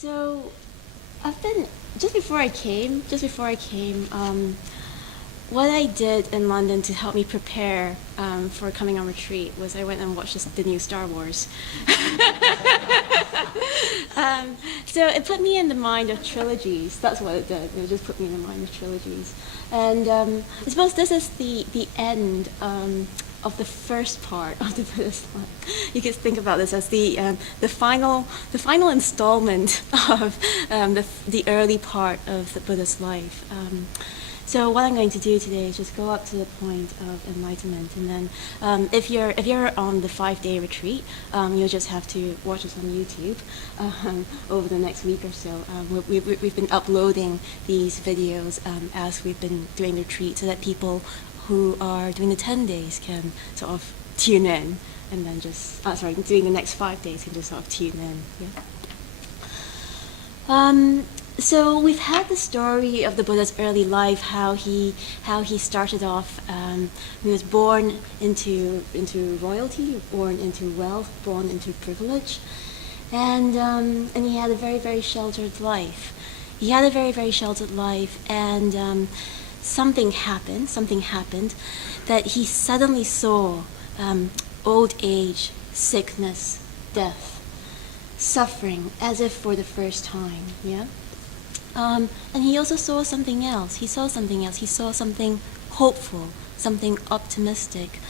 So I've been just before I came, what I did in London to help me prepare for coming on retreat was I went and watched the new Star Wars. So it put me in the mind of trilogies. That's what it did. It just put me in the mind of trilogies. And I suppose this is the end of the first part of the Buddhist life. You could think about this as the final installment of the early part of the Buddhist life. So what I'm going to do today is just go up to the point of enlightenment, and then if you're on the 5-day retreat, you'll just have to watch us on YouTube over the next week or so. We've been uploading these videos as we've been doing the retreat, so that people who are doing the 10 days can sort of tune in, and then just doing the next 5 days can just sort of tune in. Yeah. So we've had the story of the Buddha's early life, how he started off. He was born into royalty, born into wealth, born into privilege, and he had a very, very sheltered life. And something happened that he suddenly saw old age, sickness, death, suffering, as if for the first time. Yeah. And he also saw something else. He saw something hopeful, something optimistic.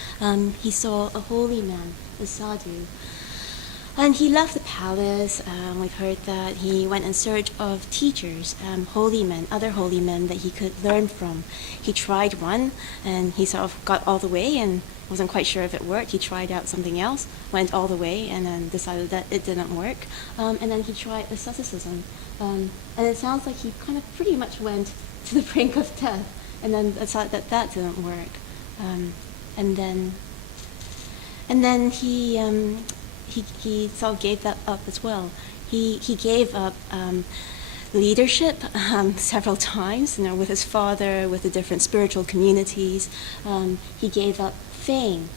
He saw a holy man, a sadhu. And he left the palace. We've heard that he went in search of teachers, holy men, other holy men that he could learn from. He tried one, and he sort of got all the way and wasn't quite sure if it worked. He tried out something else, went all the way, and then decided that it didn't work. And then he tried asceticism. And it sounds like he kind of pretty much went to the brink of death, and then decided that didn't work. And then he sort of gave that up as well. He gave up leadership several times, with his father, with the different spiritual communities. He gave up fame,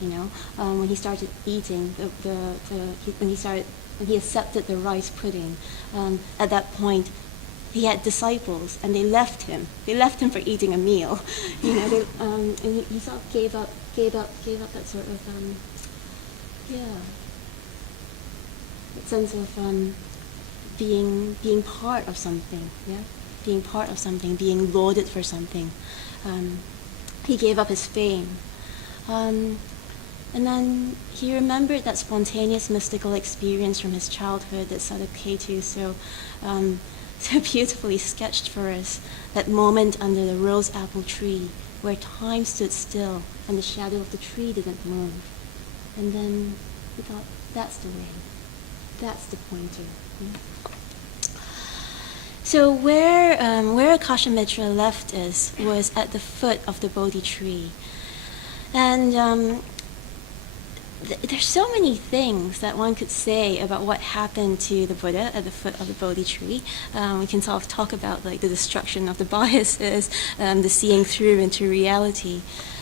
when he started eating when he accepted the rice pudding. At that point, he had disciples, and they left him. They left him for eating a meal, and he sort of gave up that sort of that sense of being part of something, being lauded for something. He gave up his fame. And then he remembered that spontaneous mystical experience from his childhood that Sadhu so beautifully sketched for us, that moment under the rose apple tree where time stood still and the shadow of the tree didn't move. And then he thought, that's the way. That's the pointer. Yeah. So where Akashamitra left us was at the foot of the Bodhi tree. And there's so many things that one could say about what happened to the Buddha at the foot of the Bodhi tree. We can sort of talk about the destruction of the biases, the seeing through into reality.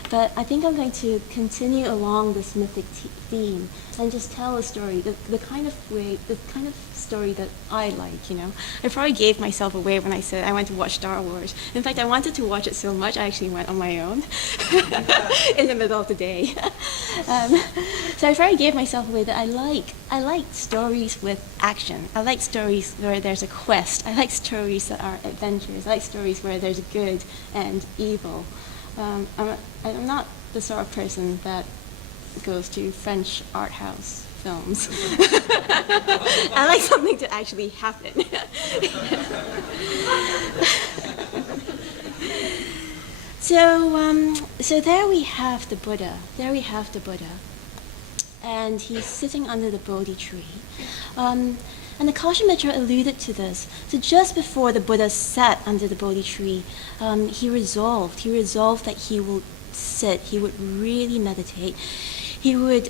But I think I'm going to continue along this mythic theme and just tell a story, the kind of story that I like. I probably gave myself away when I said I went to watch Star Wars. In fact, I wanted to watch it so much I actually went on my own in the middle of the day. So I probably gave myself away that I like stories with action. I like stories where there's a quest. I like stories that are adventures. I like stories where there's good and evil. I'm not the sort of person that goes to French art house films. I like something to actually happen. So there we have the Buddha. And he's sitting under the Bodhi tree. And the Akashamitra alluded to this. So just before the Buddha sat under the Bodhi tree, he resolved that he would sit, he would really meditate. He would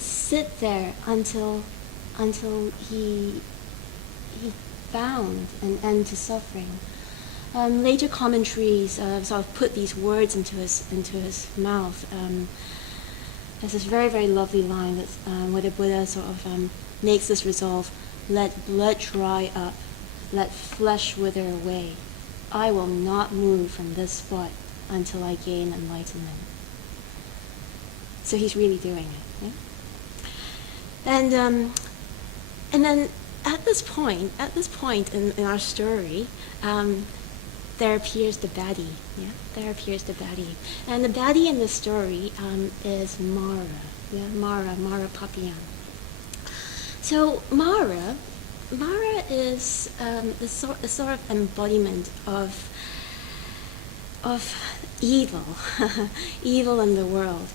sit there until he found an end to suffering. Later commentaries sort of put these words into his mouth. There's this very, very lovely line that's, where the Buddha sort of makes this resolve: let blood dry up, let flesh wither away. I will not move from this spot until I gain enlightenment. So he's really doing it. Yeah? And then at this point in our story, there appears the baddie. Yeah, there appears the baddie, and the baddie in the story is Mara. Yeah, Mara Papian. So Mara is the sort of embodiment of evil, evil in the world.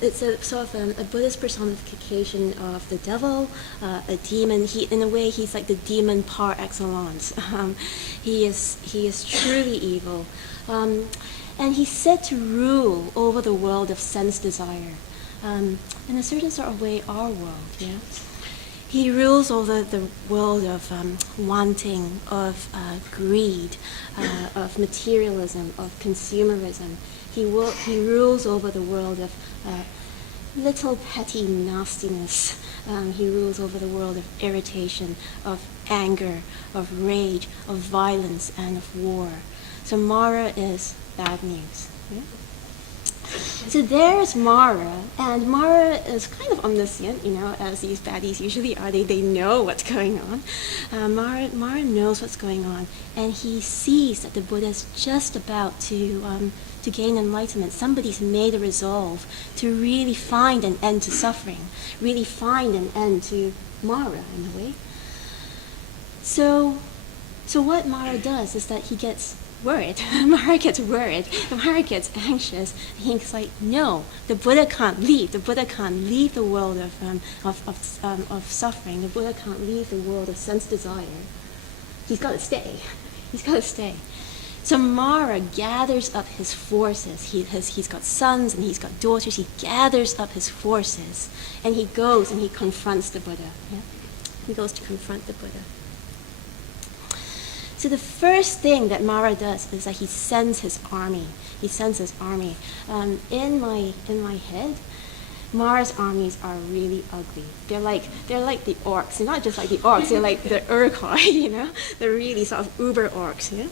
It's a sort of a Buddhist personification of the devil, a demon. In a way, he's like the demon par excellence. He is truly evil, and he's said to rule over the world of sense desire. In a certain sort of way, our world. Yeah, he rules over the world of wanting, of greed, of materialism, of consumerism. He rules over the world of little petty nastiness. He rules over the world of irritation, of anger, of rage, of violence, and of war. So Mara is bad news. Yeah? So there's Mara, and Mara is kind of omniscient, as these baddies usually are. They know what's going on. Mara knows what's going on, and he sees that the Buddha is just about to gain enlightenment. Somebody's made a resolve to really find an end to suffering, really find an end to Mara in a way. So what Mara does is that he gets worried. Mara gets worried. Mara gets anxious. He's like, no, the Buddha can't leave. The Buddha can't leave the world of suffering. The Buddha can't leave the world of sense desire. He's got to stay. He's got to stay. So Mara gathers up his forces. He's got sons and he's got daughters. He gathers up his forces and he goes and he confronts the Buddha. Yeah? He goes to confront the Buddha. So the first thing that Mara does is that he sends his army. He sends his army. In my head, Mara's armies are really ugly. They're like the orcs. They're not just like the orcs. They're like the Urkhoi. They're really sort of uber orcs. Yeah.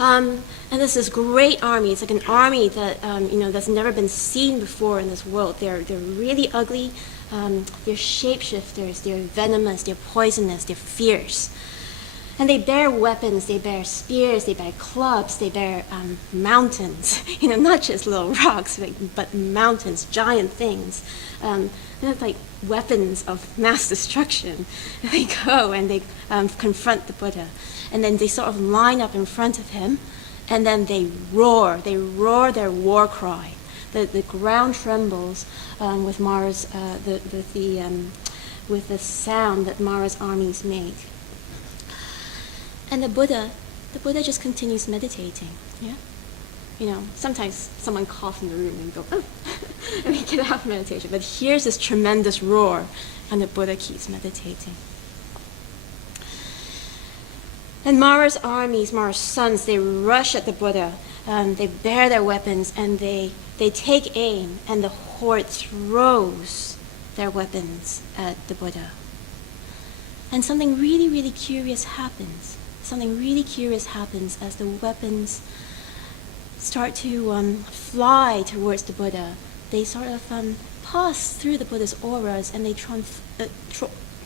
And there's this great army. It's like an army that that's never been seen before in this world. They're really ugly. They're shapeshifters. They're venomous. They're poisonous. They're fierce. And they bear weapons, they bear spears, they bear clubs, they bear mountains, not just little rocks, but mountains, giant things. And it's like weapons of mass destruction. And they go and they confront the Buddha. And then they sort of line up in front of him, and then they roar their war cry. The ground trembles with Mara's, with the sound that Mara's armies make. And the Buddha just continues meditating. Yeah, sometimes someone coughs in the room and go, oh, and we get out of meditation. But here's this tremendous roar, and the Buddha keeps meditating. And Mara's armies, Mara's sons, they rush at the Buddha. They bear their weapons and they take aim, and the horde throws their weapons at the Buddha. And something really, really curious happens. Something really curious happens as the weapons start to fly towards the Buddha. They sort of pass through the Buddha's auras, and they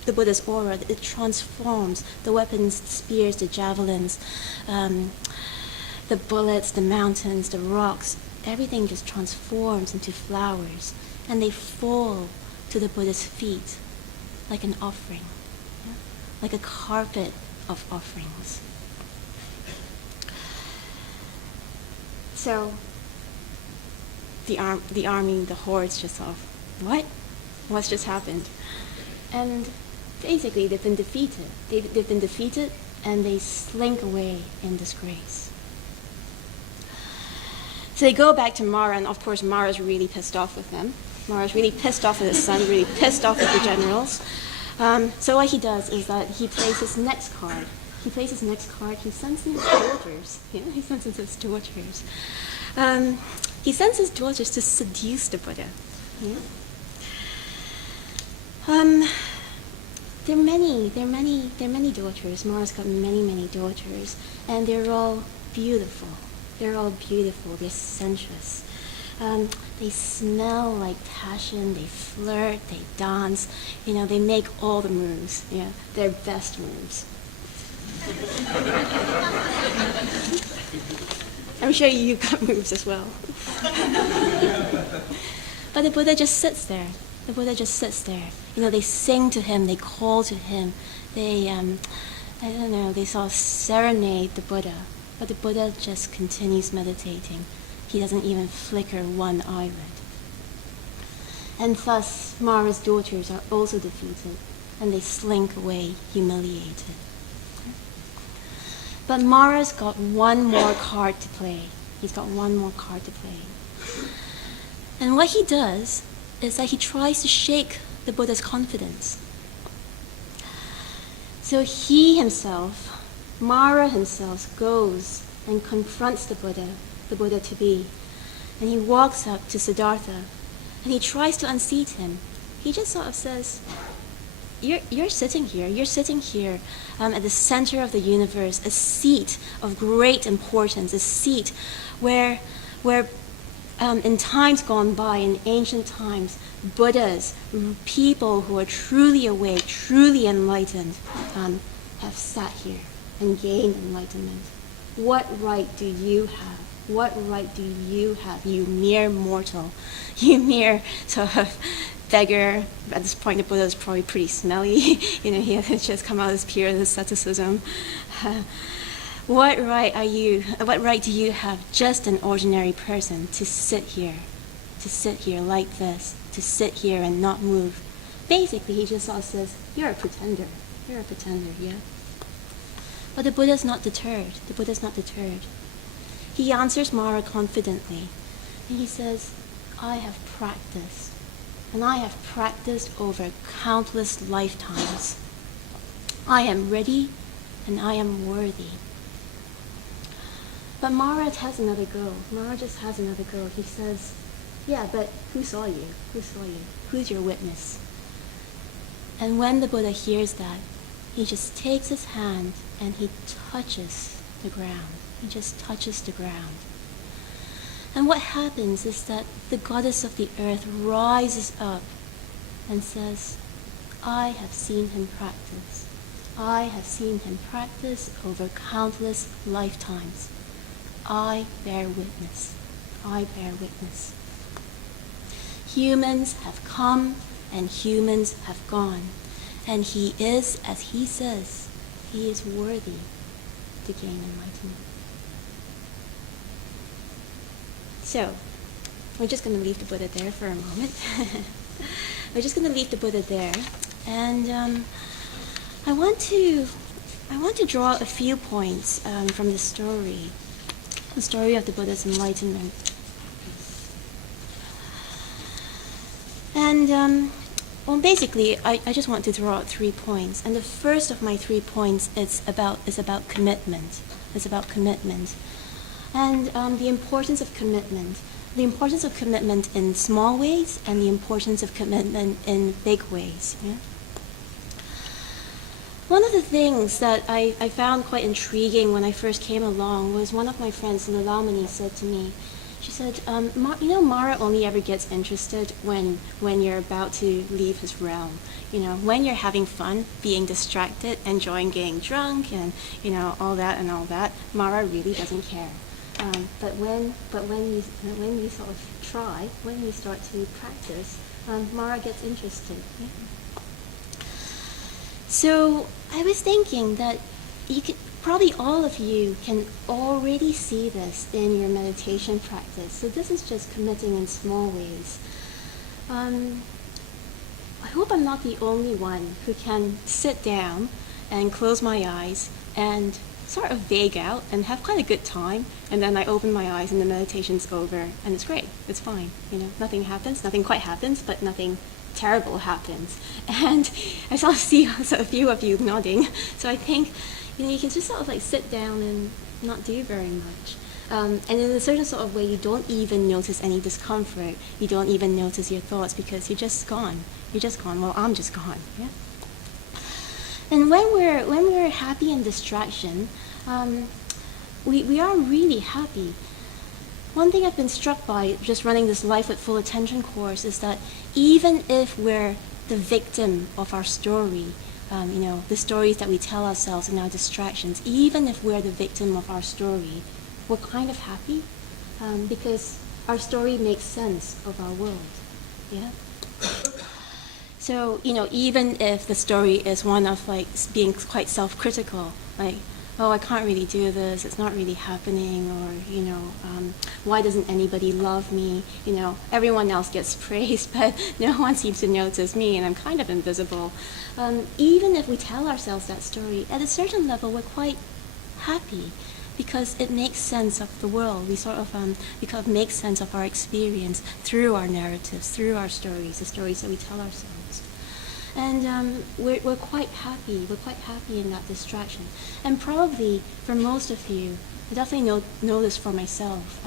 the Buddha's aura, it transforms the weapons, the spears, the javelins, the bullets, the mountains, the rocks. Everything just transforms into flowers, and they fall to the Buddha's feet like an offering, yeah? Like a carpet of offerings. So the army, the hordes just sort of, what's just happened? And basically they've been defeated. They've been defeated, and they slink away in disgrace. So they go back to Mara, and of course Mara's really pissed off with them. Mara's really pissed off with his son, really pissed off with the generals. So what he does is that he plays his next card. He sends in his daughters. Yeah, he sends in his daughters. He sends his daughters to seduce the Buddha. Yeah? There are many daughters. Mara's got many daughters, and they're all beautiful. They're all beautiful. They're sensuous. They smell like passion. They flirt. They dance. They make all the moves. Yeah, their best moves. I'm sure you got moves as well. But the Buddha just sits there. The Buddha just sits there. They sing to him. They call to him. They, they sort of serenade the Buddha. But the Buddha just continues meditating. He doesn't even flicker one eyelid. And thus, Mara's daughters are also defeated, and they slink away humiliated. But Mara's got one more card to play. He's got one more card to play. And what he does is that he tries to shake the Buddha's confidence. So he himself, Mara himself, goes and confronts the Buddha to be, and he walks up to Siddhartha, and he tries to unseat him. He just sort of says, You're sitting here at the center of the universe, a seat of great importance, a seat where in times gone by, in ancient times, Buddhas, people who are truly awake, truly enlightened, have sat here and gained enlightenment. What right do you have? What right do you have, you mere mortal, you mere sort of beggar? At this point, the Buddha is probably pretty smelly. He had just come out of his pure asceticism. What right do you have, just an ordinary person, to sit here like this, to sit here and not move? Basically, he just sort of says, you're a pretender, yeah? But the Buddha's not deterred. He answers Mara confidently, and he says, I have practiced, and I have practiced over countless lifetimes. I am ready, and I am worthy. But Mara has another go. He says, yeah, but who saw you? Who's your witness? And when the Buddha hears that, he just takes his hand and he touches the ground. He just touches the ground. And what happens is that the goddess of the earth rises up and says, I have seen him practice. I have seen him practice over countless lifetimes. I bear witness. Humans have come and humans have gone. And he is, as he says, he is worthy to gain enlightenment. So, we're just going to leave the Buddha there for a moment. And I want to draw a few points from the story of the Buddha's enlightenment. And basically, I just want to draw out 3 points. And the first of my 3 points is about commitment. And the importance of commitment. The importance of commitment in small ways and the importance of commitment in big ways. Yeah? One of the things that I found quite intriguing when I first came along was one of my friends, Lilamani, said to me, she said, Mara only ever gets interested when you're about to leave his realm. When you're having fun, being distracted, enjoying getting drunk, and all that, Mara really doesn't care. But when you sort of try, when you start to practice, Mara gets interested. Yeah? So I was thinking that probably all of you can already see this in your meditation practice. So this is just committing in small ways. I hope I'm not the only one who can sit down and close my eyes and sort of vague out and have quite a good time, and then I open my eyes and the meditation's over, and it's great, it's fine. Nothing happens, nothing quite happens, but nothing terrible happens. And I sort of see a few of you nodding, so I think you can just sort of like sit down and not do very much. And in a certain sort of way, you don't even notice any discomfort. You don't even notice your thoughts because you're just gone. You're just gone. Well, I'm just gone. Yeah. And when we're happy in distraction, we are really happy. One thing I've been struck by just running this Life with Full Attention course is that even if we're the victim of our story, the stories that we tell ourselves in our distractions, even if we're the victim of our story, we're kind of happy because our story makes sense of our world. Yeah. So, even if the story is one of like being quite self-critical, like, oh, I can't really do this, it's not really happening, or, why doesn't anybody love me? Everyone else gets praised, but no one seems to notice me, and I'm kind of invisible. Even if we tell ourselves that story, at a certain level, we're quite happy because it makes sense of the world. We sort of make sense of our experience through our narratives, through our stories, the stories that we tell ourselves. And we're quite happy. We're quite happy in that distraction. And probably for most of you, I definitely know this for myself.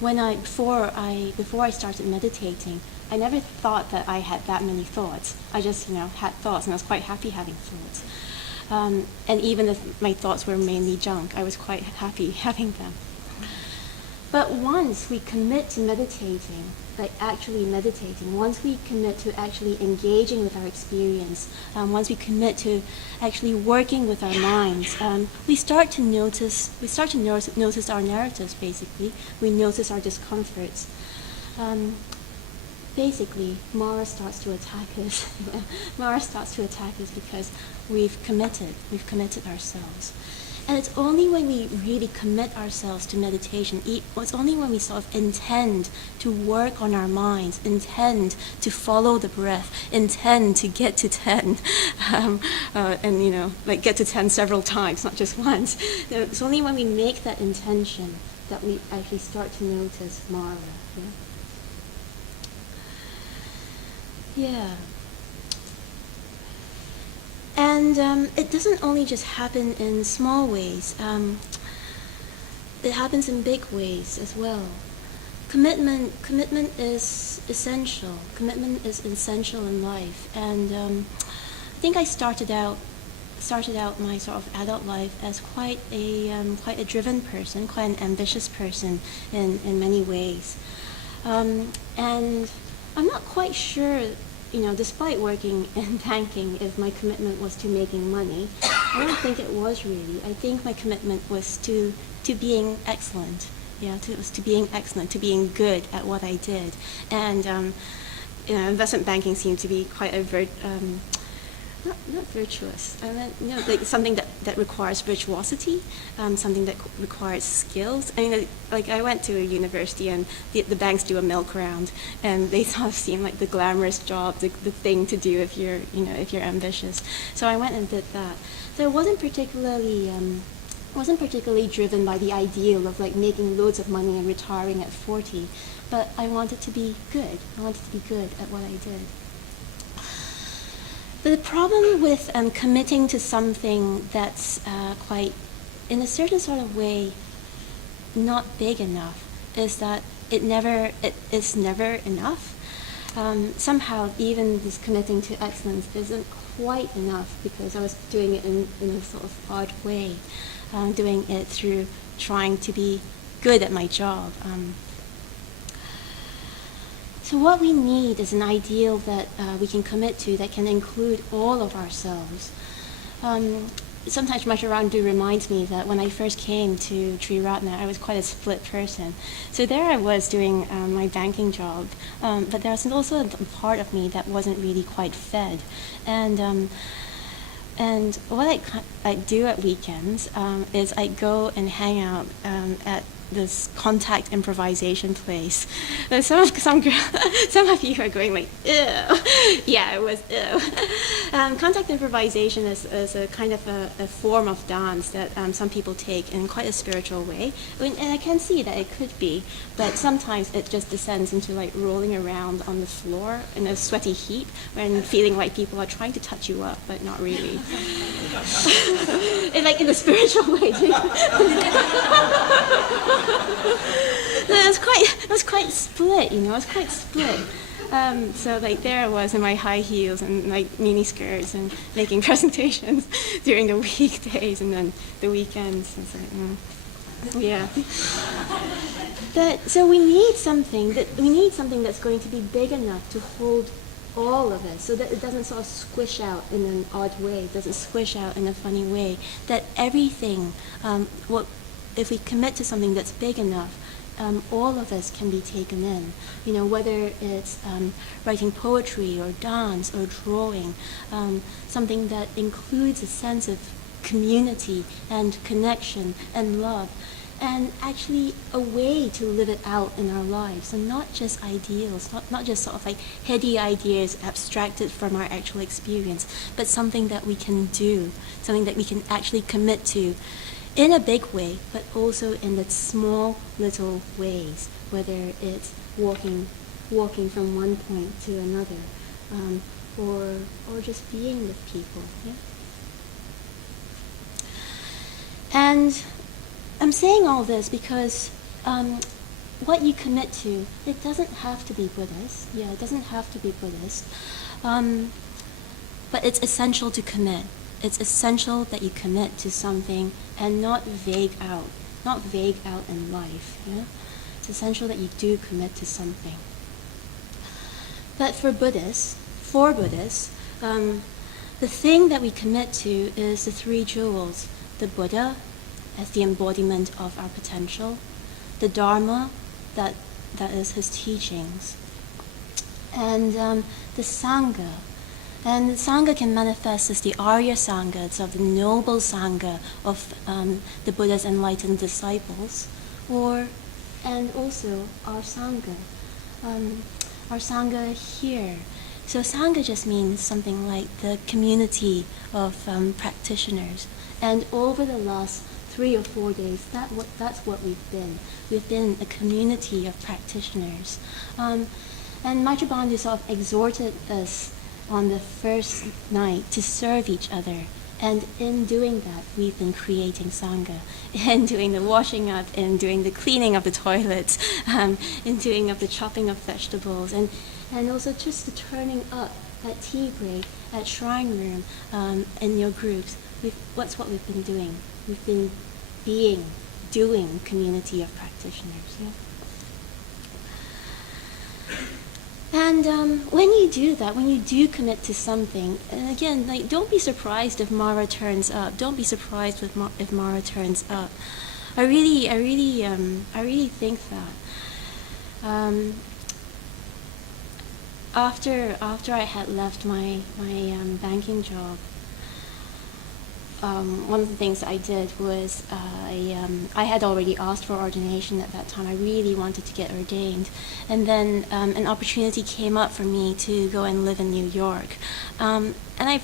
Before I started meditating, I never thought that I had that many thoughts. I just had thoughts, and I was quite happy having thoughts. And even if my thoughts were mainly junk, I was quite happy having them. But once we commit to meditating, like actually meditating, once we commit to actually engaging with our experience, once we commit to actually working with our minds, we start to notice our narratives, basically. We notice our discomforts. Basically, Mara starts to attack us. Mara starts to attack us because we've committed ourselves. And it's only when we really commit ourselves to meditation, it's only when we sort of intend to work on our minds, intend to follow the breath, intend to get to 10, and get to 10 several times, not just once. It's only when we make that intention that we actually start to notice Mara. Yeah. And it doesn't only just happen in small ways. It happens in big ways as well. Commitment is essential. Commitment is essential in life. And I think I started out my sort of adult life as quite a driven person, quite an ambitious person in many ways. And I'm not quite sure, despite working in banking, if my commitment was to making money. I don't think it was really. I think my commitment was to being excellent. Yeah, it was to being excellent, to being good at what I did. And investment banking seemed to be quite a not virtuous. Like something that requires virtuosity, something that requires skills. I went to a university and the banks do a milk round, and they sort of seem like the glamorous job, the thing to do if you're ambitious. So I went and did that. So I wasn't particularly driven by the ideal of like making loads of money and retiring at 40, but I wanted to be good. I wanted to be good at what I did. But the problem with committing to something that's quite, in a certain sort of way, not big enough, is that it is never enough. Somehow, even this committing to excellence isn't quite enough because I was doing it in a sort of odd way, doing it through trying to be good at my job. So what we need is an ideal that we can commit to that can include all of ourselves. Sometimes Maharandu reminds me that when I first came to Triratna, I was quite a split person. So there I was doing my banking job, but there was also a part of me that wasn't really quite fed. And what I do at weekends is I go and hang out at this contact improvisation place. Some of you are going like, ew. Yeah, it was ew. Contact improvisation is a kind of a form of dance that some people take in quite a spiritual way. And I can see that it could be, but sometimes it just descends into like rolling around on the floor in a sweaty heap and feeling like people are trying to touch you up, but not really. Like in a spiritual way. It was quite split, you know. It was quite split. So like there I was in my high heels and like mini skirts and making presentations during the weekdays and then the weekends. It's like, yeah. But so we need something that's going to be big enough to hold all of it, so that it doesn't sort of squish out in an odd way, it doesn't squish out in a funny way. That everything, if we commit to something that's big enough, all of us can be taken in. You know, whether it's writing poetry or dance or drawing, something that includes a sense of community and connection and love, and actually a way to live it out in our lives, and not just ideals, not just sort of like heady ideas abstracted from our actual experience, but something that we can do, something that we can actually commit to in a big way, but also in the small little ways, whether it's walking from one point to another, or just being with people. Yeah? And I'm saying all this because what you commit to, it doesn't have to be Buddhist. Yeah, it doesn't have to be Buddhist. But it's essential to commit. It's essential that you commit to something and not vague out in life. Yeah? It's essential that you do commit to something. But for Buddhists, the thing that we commit to is the three jewels: the Buddha, as the embodiment of our potential, the Dharma, that is his teachings, and the Sangha. And the Sangha can manifest as the Arya Sangha, it's of the noble Sangha of the Buddha's enlightened disciples, and also our Sangha. Our Sangha here. So Sangha just means something like the community of practitioners. And over the last 3 or 4 days, that's what we've been. We've been a community of practitioners. And Maitri Bandhu sort of exhorted us on the first night to serve each other. And in doing that, we've been creating Sangha, in doing the washing up, in doing the cleaning of the toilets, in doing of the chopping of vegetables, and also just the turning up at tea break, at shrine room, in your groups. What's what we've been doing? We've been doing community of practitioners. Yeah? And when you do that, when you do commit to something, and again, like, don't be surprised if Mara turns up. Don't be surprised if Mara turns up. I really think that. After I had left my banking job, one of the things I did was I had already asked for ordination at that time. I really wanted to get ordained, and then an opportunity came up for me to go and live in New York. And I've,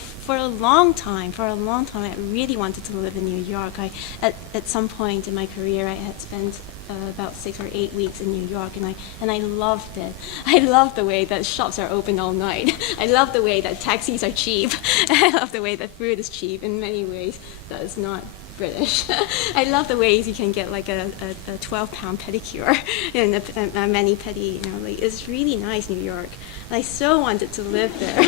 for a long time, I really wanted to live in New York. At some point in my career, I had spent about 6 or 8 weeks in New York, and I loved it. I loved the way that shops are open all night. I love the way that taxis are cheap. I love the way that food is cheap in many ways that is not British. I love the ways you can get like a 12-pound pedicure in a mani-pedi. It's really nice, New York. And I so wanted to live there.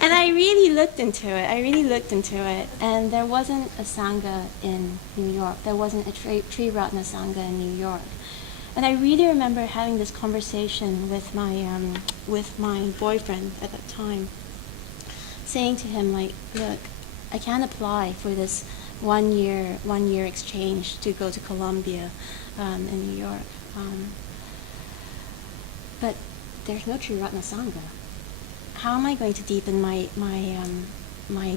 And I really looked into it, and there wasn't a Sangha in New York. There wasn't a Tri Ratna Sangha in New York. And I really remember having this conversation with my boyfriend at that time, saying to him, like, look, I can't apply for this one year exchange to go to Columbia in New York. But there's no Tri Ratna Sangha. How am I going to deepen my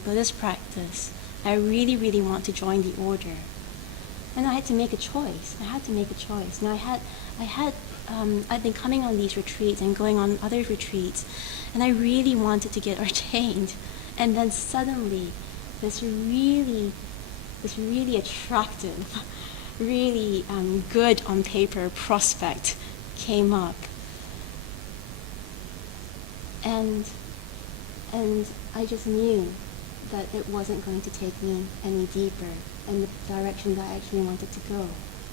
Buddhist practice? I really, really want to join the order. And I had to make a choice. Now I've been coming on these retreats and going on other retreats, and I really wanted to get ordained. And then suddenly, this really attractive, really good on paper prospect came up. And I just knew that it wasn't going to take me any deeper in the direction that I actually wanted to go.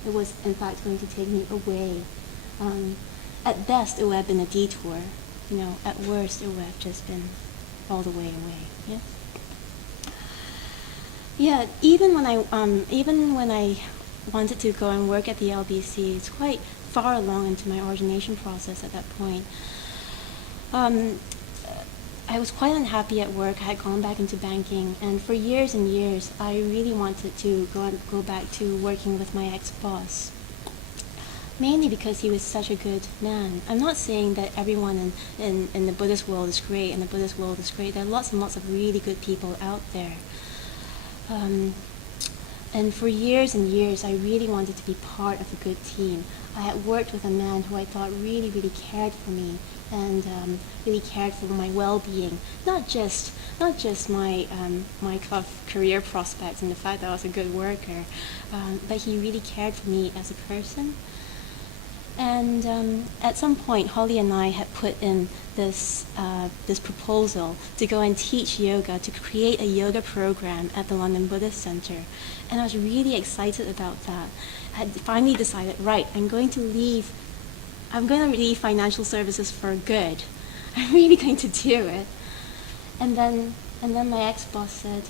It was, in fact, going to take me away. At best, it would have been a detour. At worst, it would have just been all the way away. Yeah. Yeah. Even when I wanted to go and work at the LBC, it's quite far along into my ordination process at that point. I was quite unhappy at work. I had gone back into banking, and for years and years, I really wanted to go back to working with my ex-boss. Mainly because he was such a good man. I'm not saying that everyone in the Buddhist world is great, and the Buddhist world is great. There are lots and lots of really good people out there. And for years and years, I really wanted to be part of a good team. I had worked with a man who I thought really, really cared for me, and really cared for my well-being. Not just my career prospects and the fact that I was a good worker, but he really cared for me as a person. And at some point, Holly and I had put in this proposal to go and teach yoga, to create a yoga program at the London Buddhist Center. And I was really excited about that. I had finally decided, right, I'm going to leave financial services for good. I'm really going to do it. And then my ex-boss said,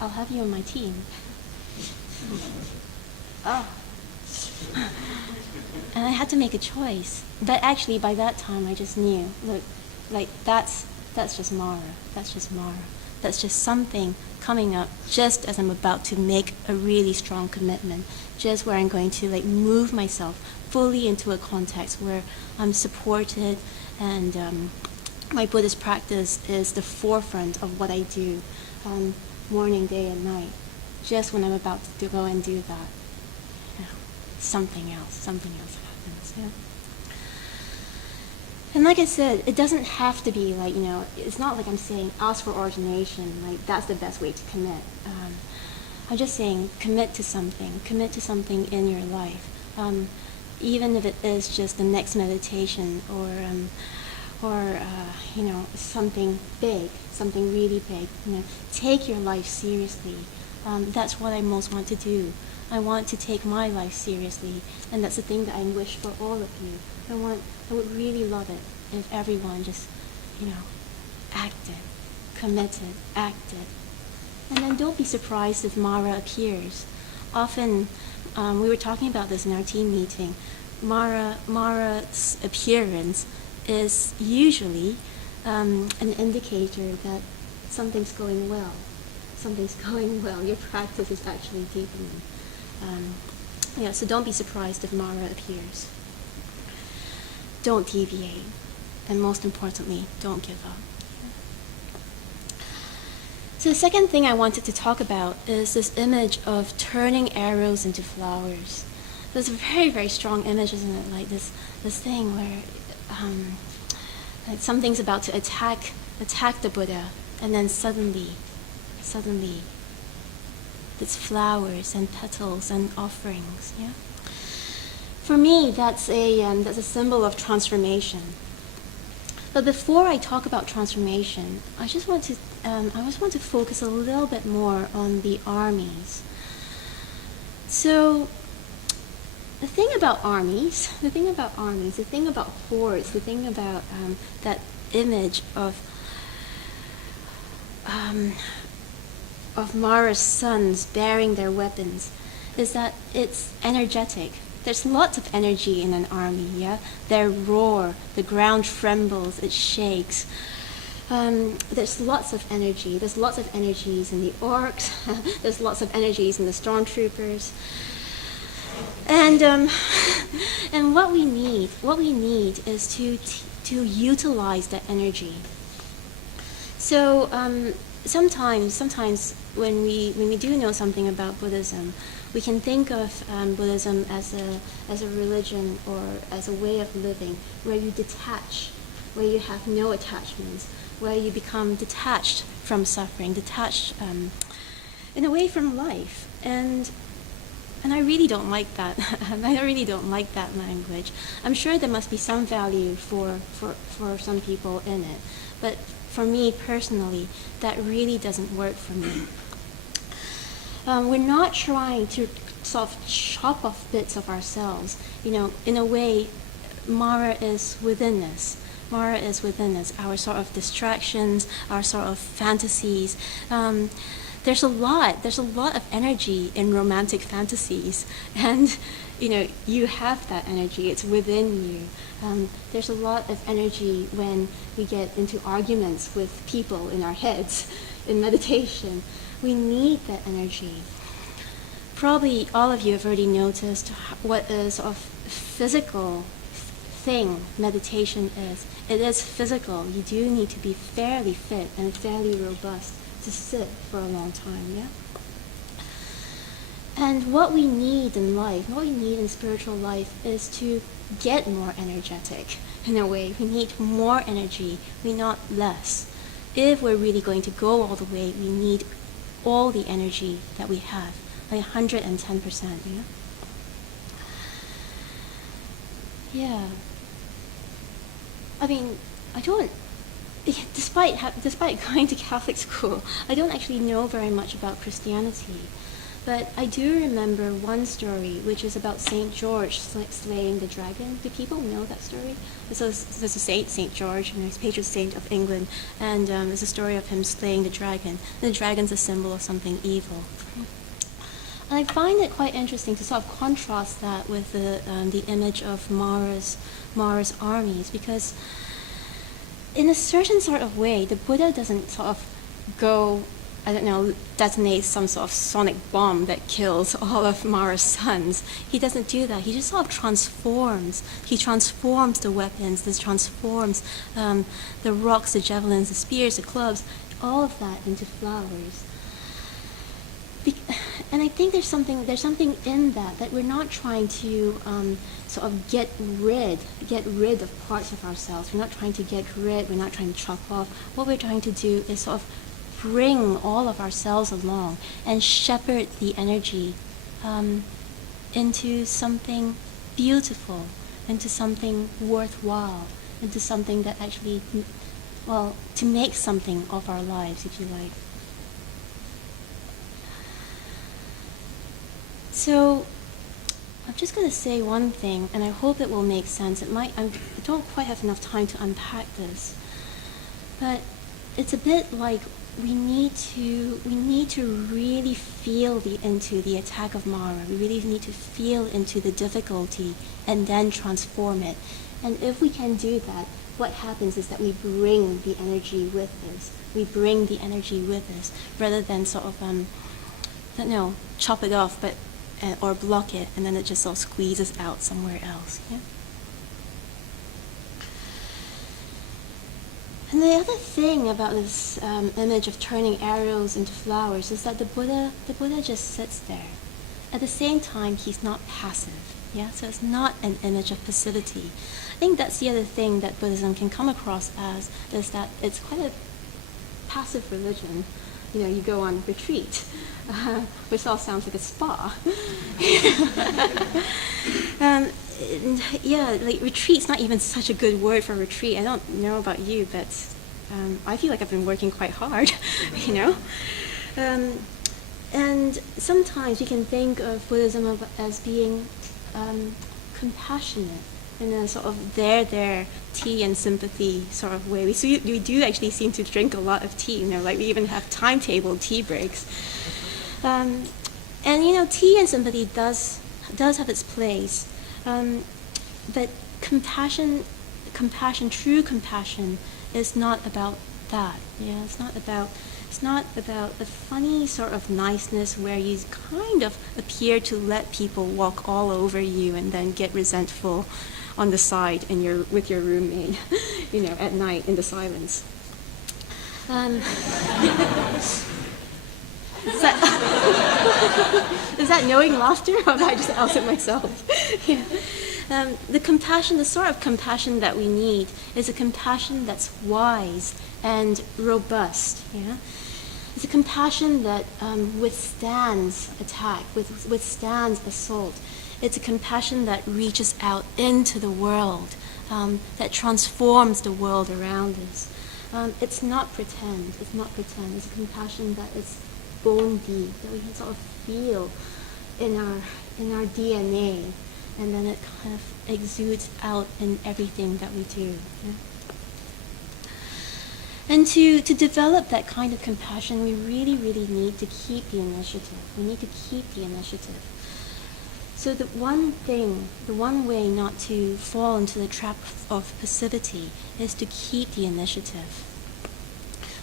I'll have you on my team. Oh. And I had to make a choice. But actually, by that time, I just knew, look, like, that's just Mara. That's just Mara. That's just something coming up just as I'm about to make a really strong commitment, just where I'm going to, like, move myself fully into a context where I'm supported, and my Buddhist practice is the forefront of what I do, morning, day, and night. Just when I'm about to go and do that, something else happens. Yeah. And like I said, it doesn't have to be like, it's not like I'm saying ask for ordination, like that's the best way to commit. I'm just saying commit to something in your life, even if it is just the next meditation or something big, something really big. Take your life seriously. That's what I most want to do. I want to take my life seriously, and that's the thing that I wish for all of you. I would really love it if everyone just, acted, committed, acted. And then don't be surprised if Mara appears. Often, we were talking about this in our team meeting, Mara's appearance is usually an indicator that something's going well. Your practice is actually deepening. So don't be surprised if Mara appears. Don't deviate. And most importantly, don't give up. So the second thing I wanted to talk about is this image of turning arrows into flowers. There's a very, very strong image, isn't it? Like this thing where like something's about to attack the Buddha, and then suddenly it's flowers and petals and offerings. Yeah. For me, that's a symbol of transformation. But before I talk about transformation, I just want to focus a little bit more on the armies. So the thing about armies, the thing about hordes, the thing about that image of Mara's sons bearing their weapons is that it's energetic. There's lots of energy in an army, yeah? They roar, the ground trembles, it shakes. There's lots of energy. There's lots of energies in the orcs. There's lots of energies in the stormtroopers. And what we need is to utilize that energy. So sometimes when we do know something about Buddhism, We can think of Buddhism as a religion or as a way of living where you detach, where you have no attachments, where you become detached from suffering, detached in a way from life. And I really don't like that. I really don't like that language. I'm sure there must be some value for some people in it. But for me personally, that really doesn't work for me. We're not trying to sort of chop off bits of ourselves. In a way, Mara is within us. Mara is within us, our sort of distractions, our sort of fantasies. There's a lot of energy in romantic fantasies, and you have that energy. It's within you. There's a lot of energy when we get into arguments with people in our heads in meditation. We need that energy. Probably all of you have already noticed what a sort of physical thing meditation is. It is physical. You do need to be fairly fit and fairly robust to sit for a long time, yeah? And what we need in life, what we need in spiritual life is to get more energetic in a way. We need more energy, we not less. If we're really going to go all the way, we need all the energy that we have, like 110%, yeah? Yeah. I mean, despite going to Catholic school, I don't actually know very much about Christianity. But I do remember one story, which is about St. George slaying the dragon. Do people know that story? There's a saint, St. George, he's patron saint of England, and there's a story of him slaying the dragon. And the dragon's a symbol of something evil. And I find it quite interesting to sort of contrast that with the image of Mara's armies, because in a certain sort of way, the Buddha doesn't sort of go, detonate some sort of sonic bomb that kills all of Mara's sons. He doesn't do that. He just sort of transforms. He transforms the weapons. This transforms the rocks, the javelins, the spears, the clubs, all of that into flowers. And I think there's something in that we're not trying to sort of get rid of parts of ourselves. We're not trying to we're not trying to chop off. What we're trying to do is sort of bring all of ourselves along and shepherd the energy into something beautiful, into something worthwhile, into something that actually, to make something of our lives, if you like. So I'm just going to say one thing, and I hope it will make sense. I don't quite have enough time to unpack this, but it's a bit like we need to really feel into the attack of Mara. We really need to feel into the difficulty and then transform it. And if we can do that, what happens is that we bring the energy with us. We bring the energy with us rather than sort of chop it off, or block it, and then it just sort of squeezes out somewhere else. Yeah? And the other thing about this image of turning arrows into flowers is that the Buddha just sits there. At the same time, he's not passive. Yeah, so it's not an image of passivity. I think that's the other thing that Buddhism can come across as, is that it's quite a passive religion. You go on retreat, which all sounds like a spa. Retreat's not even such a good word for retreat. I don't know about you, but I feel like I've been working quite hard, And sometimes we can think of Buddhism as being compassionate in a sort of there, tea and sympathy sort of way. We do actually seem to drink a lot of tea, we even have timetable tea breaks. And tea and sympathy does have its place. But compassion, true compassion is not about that. Yeah, it's not about the funny sort of niceness where you kind of appear to let people walk all over you and then get resentful on the side with your roommate, at night in the silence. Is that knowing laughter, or have I just outed myself? Yeah. The compassion, the sort of compassion that we need, is a compassion that's wise and robust. Yeah? It's a compassion that withstands attack, withstands assault. It's a compassion that reaches out into the world, that transforms the world around us. It's not pretend. It's not pretend. It's a compassion that is bone deep, that we can sort of feel in our DNA, and then it kind of exudes out in everything that we do. Yeah? And to develop that kind of compassion, we really, really need to keep the initiative. We need to keep the initiative. So the one way not to fall into the trap of passivity is to keep the initiative.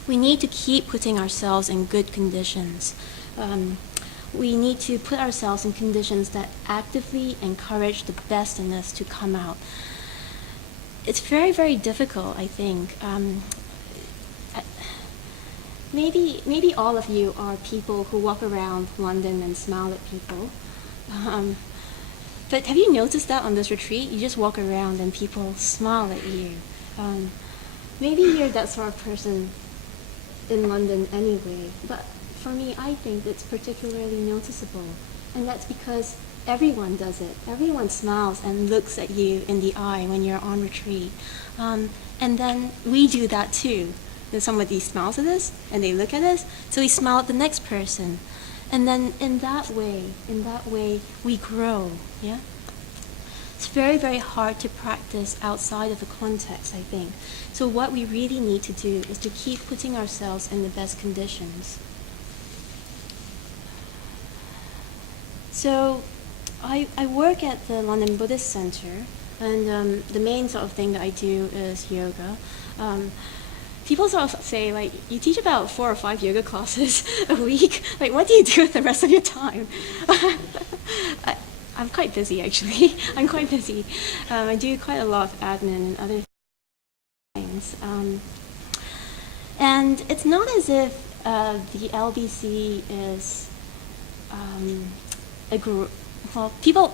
We need to keep putting ourselves in good conditions. We need to put ourselves in conditions that actively encourage the best in us to come out. It's very, very difficult, I think. Maybe all of you are people who walk around London and smile at people. But have you noticed that on this retreat? You just walk around and people smile at you. Maybe you're that sort of person in London anyway, but for me, I think it's particularly noticeable. And that's because everyone does it. Everyone smiles and looks at you in the eye when you're on retreat. And then we do that too. Then somebody smiles at us and they look at us, so we smile at the next person. And then in that way, we grow, yeah? It's very, very hard to practice outside of the context, I think. So what we really need to do is to keep putting ourselves in the best conditions. So I work at the London Buddhist Center, and the main sort of thing that I do is yoga. People sort of say, like, you teach about 4 or 5 yoga classes a week. Like, what do you do with the rest of your time? I'm quite busy, actually. I'm quite busy. I do quite a lot of admin and other things. And it's not as if the LBC is a group. Well, people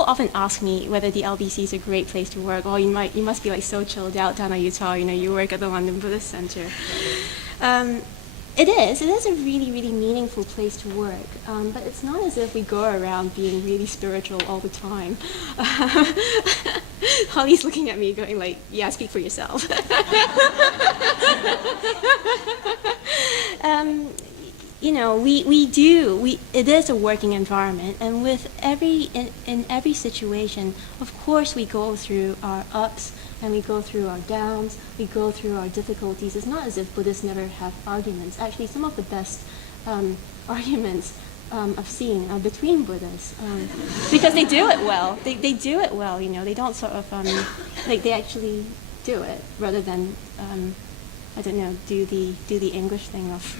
often ask me whether the LBC is a great place to work. Oh, you must be like so chilled out, Danayutta. You work at the London Buddhist Center. It is a really, really meaningful place to work. But it's not as if we go around being really spiritual all the time. Holly's looking at me going like, yeah, speak for yourself. It is a working environment, and in every situation, of course we go through our ups and we go through our downs, we go through our difficulties. It's not as if Buddhists never have arguments. Actually, some of the best arguments I've seen are between Buddhists, because they do it well. They do it well, they don't sort of, they actually do it, rather than, do the English thing of,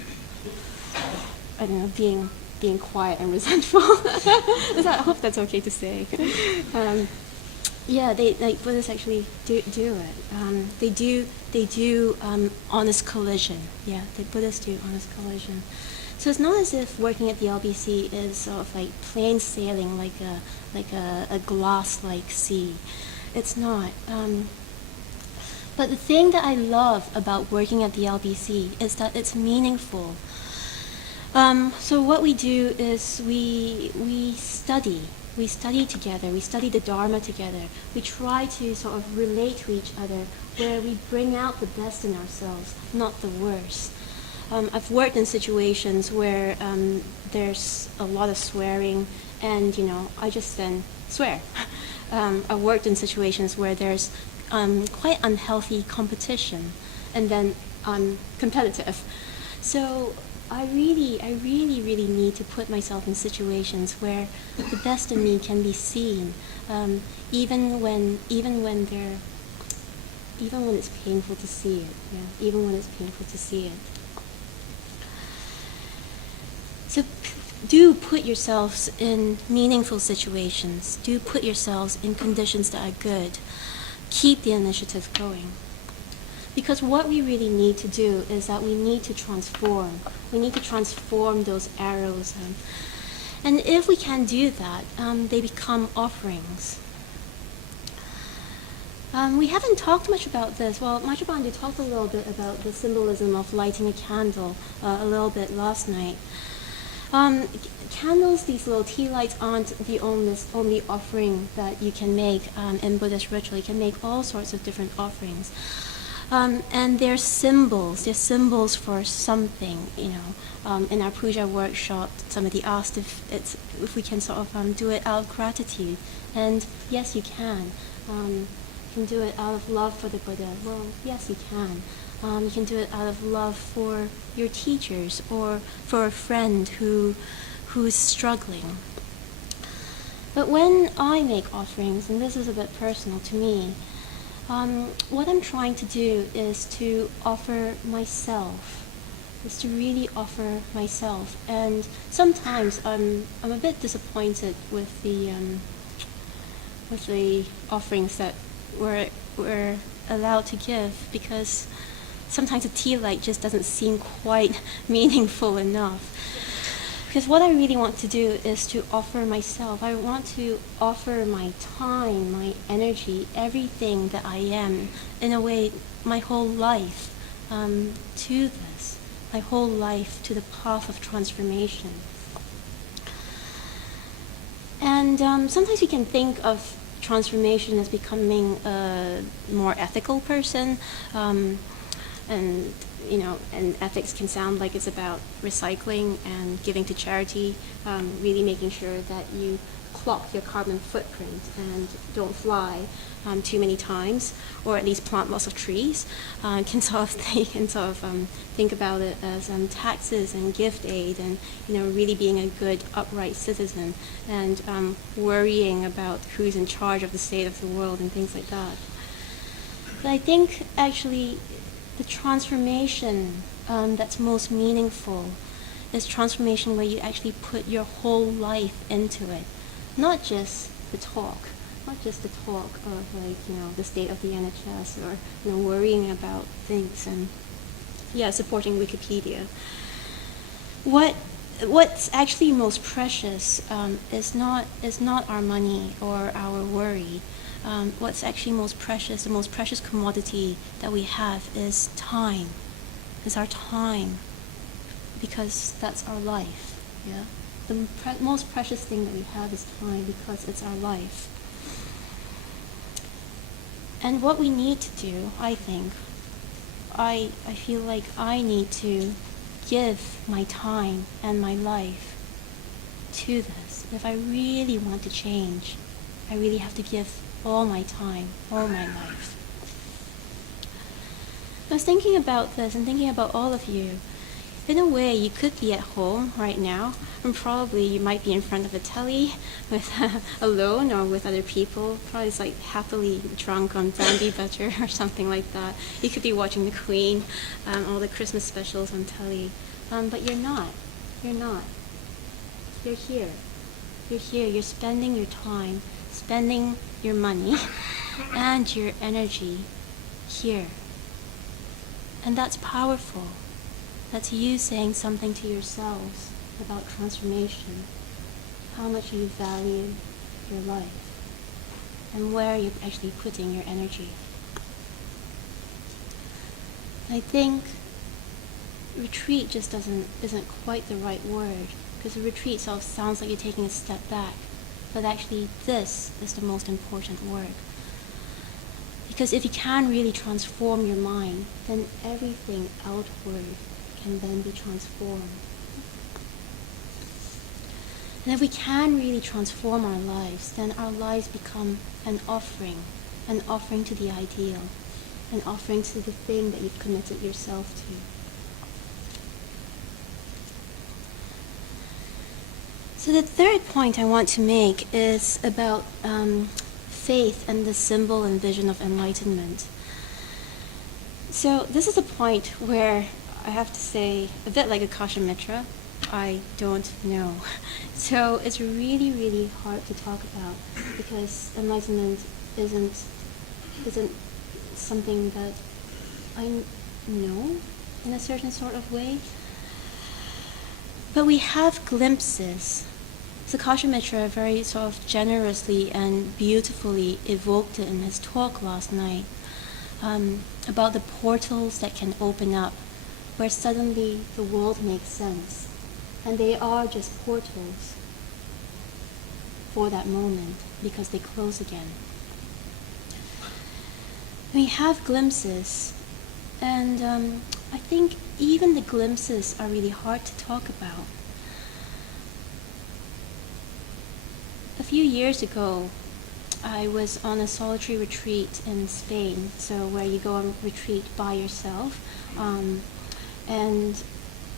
being quiet and resentful. I hope that's okay to say. Buddhists actually do it. They do honest collision. Yeah, the Buddhists do honest collision. So it's not as if working at the LBC is sort of like plain sailing, like a glass-like sea. It's not. But the thing that I love about working at the LBC is that it's meaningful. So what we do is we study. We study together. We study the Dharma together. We try to sort of relate to each other, where we bring out the best in ourselves, not the worst. I've worked in situations where there's a lot of swearing, and I just then swear. I've worked in situations where there's quite unhealthy competition, and then I'm competitive. So I really, really need to put myself in situations where the best in me can be seen, even when it's painful to see it. Yeah, even when it's painful to see it. So do put yourselves in meaningful situations. Do put yourselves in conditions that are good. Keep the initiative going. Because what we really need to do is that we need to transform. We need to transform those arrows. And if we can do that, they become offerings. We haven't talked much about this. Well, Machabandu talked a little bit about the symbolism of lighting a candle a little bit last night. Candles, these little tea lights, aren't the only offering that you can make in Buddhist ritual. You can make all sorts of different offerings. And they're symbols. They're symbols for something, In our puja workshop, somebody asked if we can sort of do it out of gratitude. And yes, you can. You can do it out of love for the Buddha. Well, yes, you can. You can do it out of love for your teachers or for a friend who's struggling. But when I make offerings, and this is a bit personal to me, what I'm trying to do is to offer myself, is to really offer myself. And sometimes I'm a bit disappointed with the offerings that we're allowed to give, because sometimes a tea light just doesn't seem quite meaningful enough. Because what I really want to do is to offer myself. I want to offer my time, my energy, everything that I am, in a way, my whole life to this, my whole life to the path of transformation. And sometimes we can think of transformation as becoming a more ethical person, and ethics can sound like it's about recycling and giving to charity, really making sure that you clock your carbon footprint and don't fly too many times, or at least plant lots of trees. You can sort of think about it as taxes and gift aid, and really being a good, upright citizen, and worrying about who's in charge of the state of the world and things like that. But I think actually the transformation that's most meaningful is transformation where you actually put your whole life into it, not just the talk of the state of the NHS, or worrying about things and supporting Wikipedia. What's actually most precious is not our money or our worry. What's actually most precious, the most precious commodity that we have is time. Is our time, because that's our life. Yeah, the most precious thing that we have is time, because it's our life. And what we need to do, I think, I feel like I need to give my time and my life to this. If I really want to change, I really have to give all my time, all my life. I was thinking about this and thinking about all of you. In a way, you could be at home right now, and probably you might be in front of a telly with alone or with other people, probably like happily drunk on brandy butter or something like that. You could be watching the Queen, all the Christmas specials on telly, but you're not. You're not. You're here. You're here. You're spending your time, spending your money and your energy here. And that's powerful. That's you saying something to yourselves about transformation, how much you value your life, and where you're actually putting your energy. I think retreat just isn't quite the right word, because a retreat sort of sounds like you're taking a step back, but actually this is the most important work. Because if you can really transform your mind, then everything outward can then be transformed. And if we can really transform our lives, then our lives become an offering to the ideal, an offering to the thing that you've committed yourself to. So the third point I want to make is about faith and the symbol and vision of enlightenment. So this is a point where I have to say, a bit like Akasha Mitra, I don't know. So it's really, really hard to talk about, because enlightenment isn't something that I know in a certain sort of way. But we have glimpses Sakasha Mitra very sort of generously and beautifully evoked it in his talk last night, about the portals that can open up where suddenly the world makes sense. And they are just portals for that moment because they close again. We have glimpses, and I think even the glimpses are really hard to talk about. A few years ago, I was on a solitary retreat in Spain, so where you go on retreat by yourself. And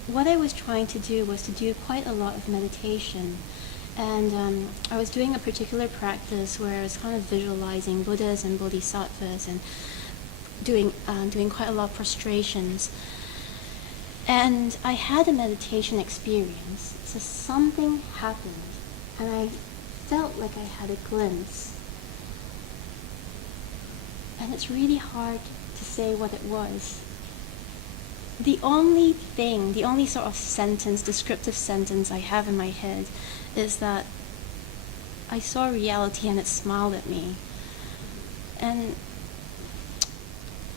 what I was trying to do was to do quite a lot of meditation. And I was doing a particular practice where I was kind of visualizing Buddhas and Bodhisattvas and doing quite a lot of prostrations. And I had a meditation experience. So something happened, and I felt like I had a glimpse. And it's really hard to say what it was. The only sort of sentence, descriptive sentence I have in my head is that I saw reality and it smiled at me. And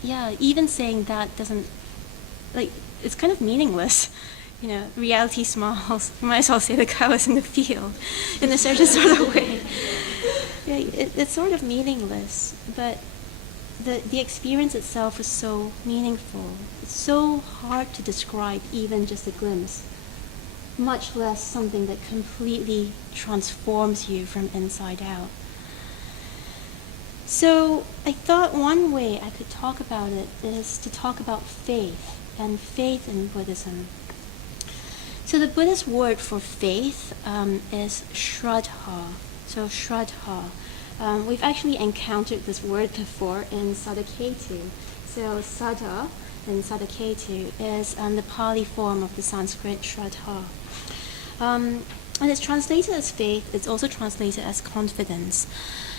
yeah, even saying that doesn't, it's kind of meaningless. Reality smiles. You might as well say the cow is in the field, in a certain sort of way. Yeah, it's sort of meaningless, but the experience itself is so meaningful. It's so hard to describe even just a glimpse, much less something that completely transforms you from inside out. So I thought one way I could talk about it is to talk about faith and faith in Buddhism. So the Buddhist word for faith is shraddha. So shraddha. We've actually encountered this word before in Sadhaketu. So Saddha in Sadhaketu is the Pali form of the Sanskrit shraddha. And it's translated as faith. It's also translated as confidence.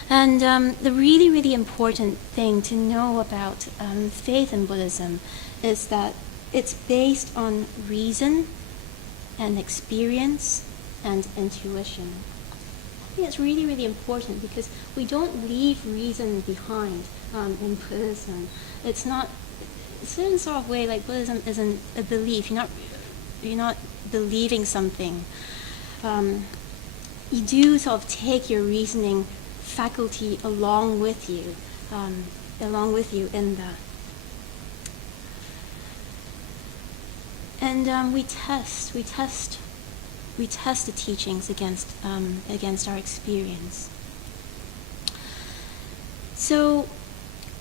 And the really, really important thing to know about faith in Buddhism is that it's based on reason and experience and intuition. I think it's really, really important because we don't leave reason behind in Buddhism. It's not, in a certain sort of way, like Buddhism isn't a belief. You're not believing something. You do sort of take your reasoning faculty along with you in that. And we test the teachings against our experience. So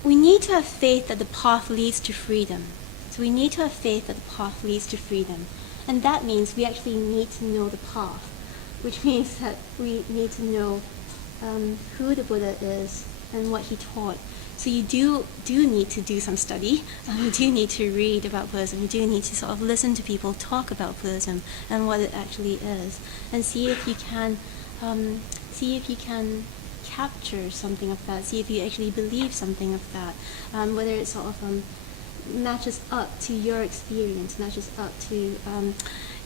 we need to have faith that the path leads to freedom. And that means we actually need to know the path, which means that we need to know who the Buddha is and what he taught. So you do need to do some study. You do need to read about Buddhism. You do need to sort of listen to people talk about Buddhism and what it actually is, and see if you can capture something of that. See if you actually believe something of that. Whether it sort of matches up to your experience, matches up to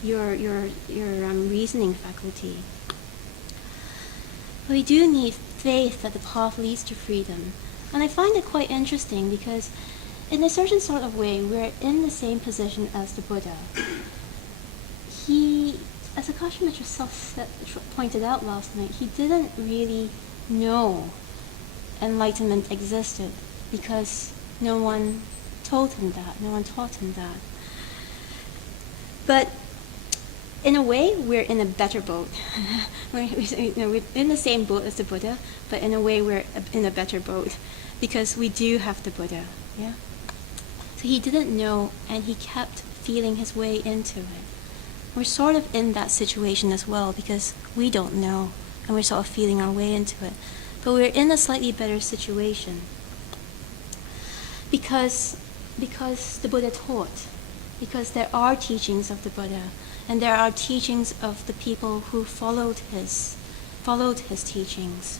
your reasoning faculty. We do need faith that the path leads to freedom. And I find it quite interesting because in a certain sort of way, we're in the same position as the Buddha. As Akasha Mitra pointed out last night, he didn't really know enlightenment existed because no one told him that, no one taught him that. But in a way, we're in a better boat. We're in the same boat as the Buddha, but in a way, we're in a better boat because we do have the Buddha. Yeah. So he didn't know, and he kept feeling his way into it. We're sort of in that situation as well because we don't know, and we're sort of feeling our way into it. But we're in a slightly better situation because the Buddha taught, because there are teachings of the Buddha. And there are teachings of the people who followed his teachings.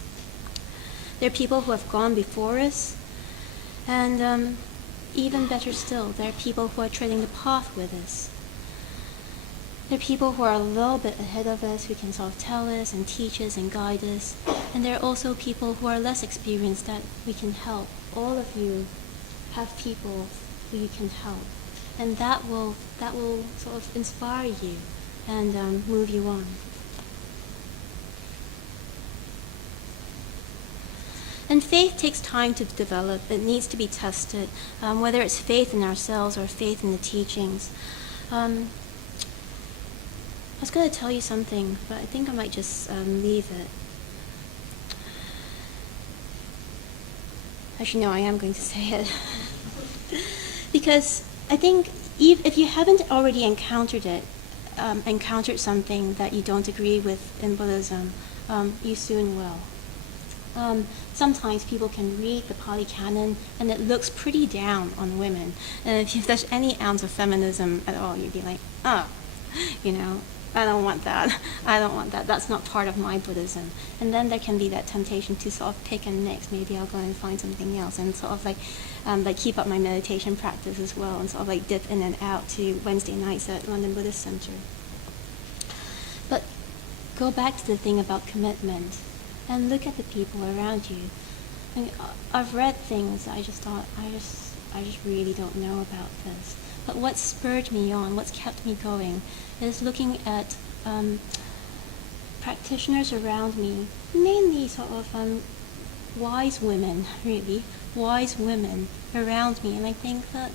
There are people who have gone before us, and even better still, there are people who are treading the path with us. There are people who are a little bit ahead of us who can sort of tell us and teach us and guide us. And there are also people who are less experienced that we can help. All of you have people who you can help. And that will sort of inspire you and move you on. And faith takes time to develop. It needs to be tested, whether it's faith in ourselves or faith in the teachings. I was going to tell you something, but I think I might just leave it. Actually, no, I am going to say it. Because I think if you haven't already encountered something that you don't agree with in Buddhism, you soon will. Sometimes people can read the Pali Canon and it looks pretty down on women. And if there's any ounce of feminism at all, you'd be like, oh, I don't want that. I don't want that. That's not part of my Buddhism. And then there can be that temptation to sort of pick and mix. Maybe I'll go and find something else and sort of like keep up my meditation practice as well and sort of like dip in and out to Wednesday nights at London Buddhist Center. But go back to the thing about commitment and look at the people around you. I mean, I've read things I just thought, I just really don't know about this. But what spurred me on, what's kept me going, is looking at practitioners around me, mainly sort of wise women, really, wise women around me. And I think that,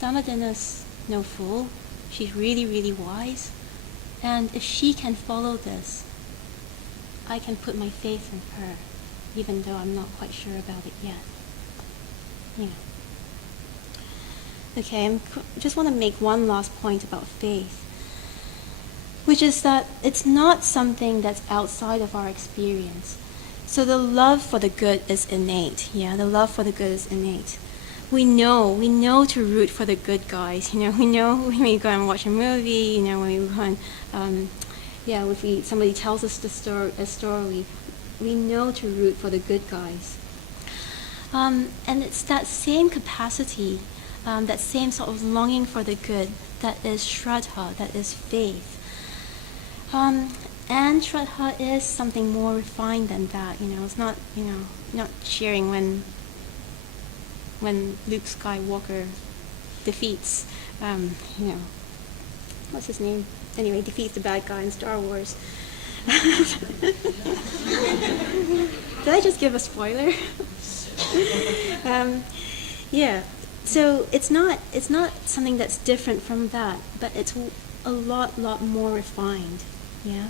Dhammadinna's no fool. She's really, really wise. And if she can follow this, I can put my faith in her, even though I'm not quite sure about it yet. Okay, I just want to make one last point about faith, which is that it's not something that's outside of our experience. So the love for the good is innate. Yeah, the love for the good is innate. We know to root for the good guys. We know when we go and watch a movie. When we go and if somebody tells us a story, we know to root for the good guys. And it's that same capacity, that same sort of longing for the good, that is Shraddha, that is faith. And Shraddha is something more refined than that. It's not, not cheering when Luke Skywalker defeats, what's his name? Anyway, defeats the bad guy in Star Wars. Did I just give a spoiler? So it's not something that's different from that, but it's a lot more refined. Yeah.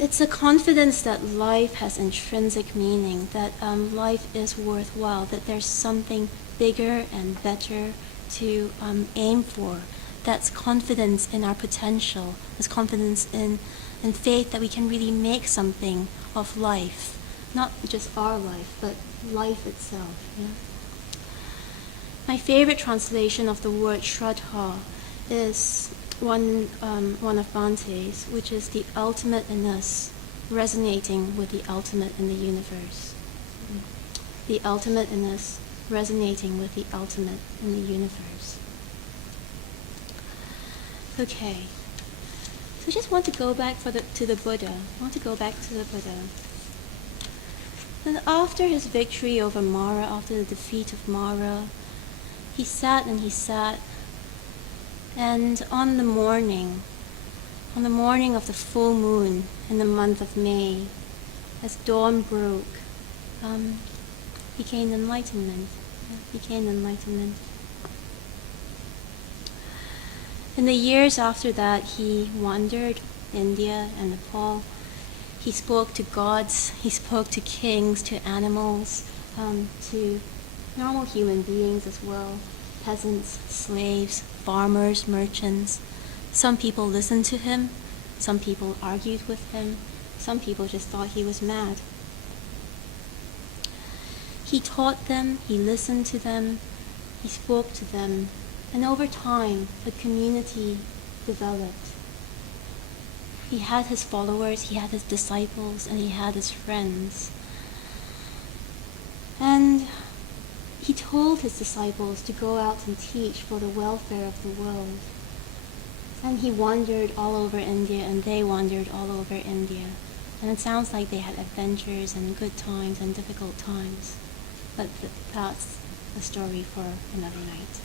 It's a confidence that life has intrinsic meaning, that life is worthwhile, that there's something bigger and better to aim for. That's confidence in our potential. That's confidence in faith that we can really make something of life. Not just our life, but life itself. Yeah? My favorite translation of the word Shraddha is one of Bante's, which is the ultimate in us resonating with the ultimate in the universe. The ultimate in us resonating with the ultimate in the universe. Okay. So I just want to go back to the Buddha. I want to go back to the Buddha. And after his victory over Mara, after the defeat of Mara, he sat and he sat. And on the morning of the full moon in the month of May, as dawn broke, he gained enlightenment. He gained enlightenment. In the years after that, he wandered India and Nepal. He spoke to gods, he spoke to kings, to animals, to normal human beings as well, peasants, slaves, farmers, merchants. Some people listened to him, some people argued with him, some people just thought he was mad. He taught them, he listened to them, he spoke to them, and over time, a community developed. He had his followers, he had his disciples, and he had his friends. And he told his disciples to go out and teach for the welfare of the world. And he wandered all over India, and they wandered all over India. And it sounds like they had adventures and good times and difficult times. But that's a story for another night.